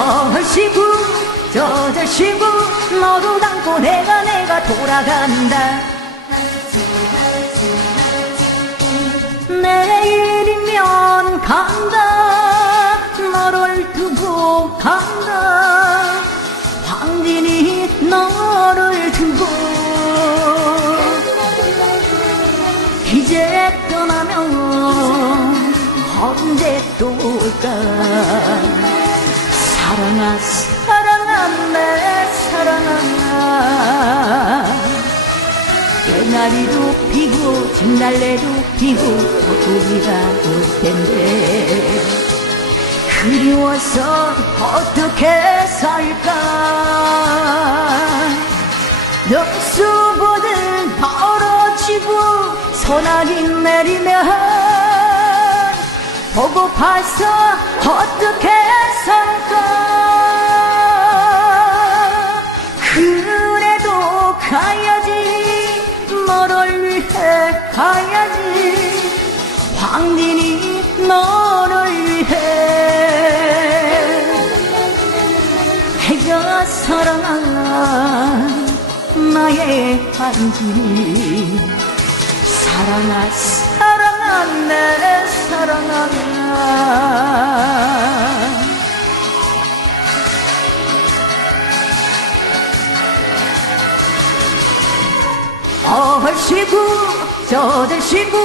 얼씨구 저저씨구 너도 담고 내가 내가 돌아간다. 내일이면 간다. 너를 두고 간다. 황진이 너를 두고. 이제 떠나면 언제 또 올까 사랑아 사랑아 내 사랑아 개나리도 피고 진달래도 피고 벚꽃이가 올 텐데. 그리워서 어떻게 살까? 넉수보들 멀어지고 소나기 내리면 보고파서 어떻게 살까? 그래도 가야지 너를 위해 가야지. 황진이 너를 위해. 사랑한 나의 사랑아 사랑아 내 사랑아 얼씨구 저들씨구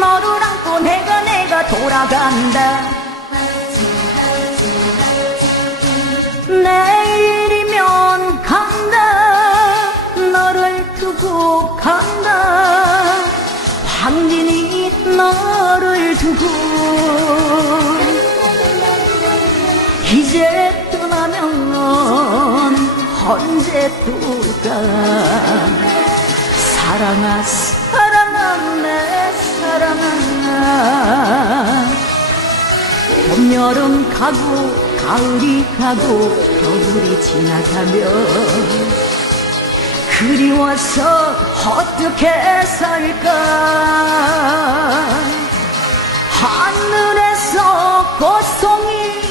너를 안고 내가 내가 돌아간다. 내일이면 간다. 너를 두고 간다. 황진이 너를 두고 이제 떠나면 언제 또 올까 사랑아 사랑아 내 사랑아. 봄 여름 가고 가을이 가고 겨울이 지나가면 그리워서 어떻게 살까? 하늘에서 꽃송이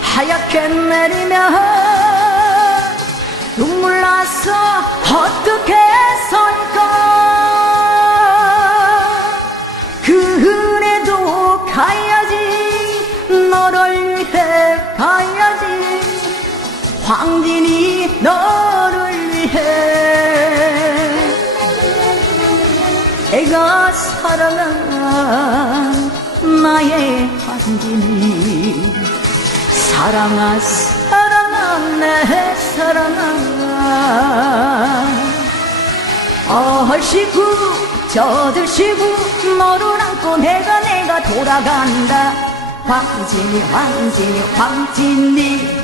하얗게 내리면 눈물 나서 어떻게 살까? 그래도 가야지 너를 위해 가야지. 황진이 너를 위해 사랑한 나의 황진이 사랑아 사랑아 내 사랑아. 얼씨구 저들씨구 너를 안고 내가 내가 돌아간다. 황진이 황진이 황진이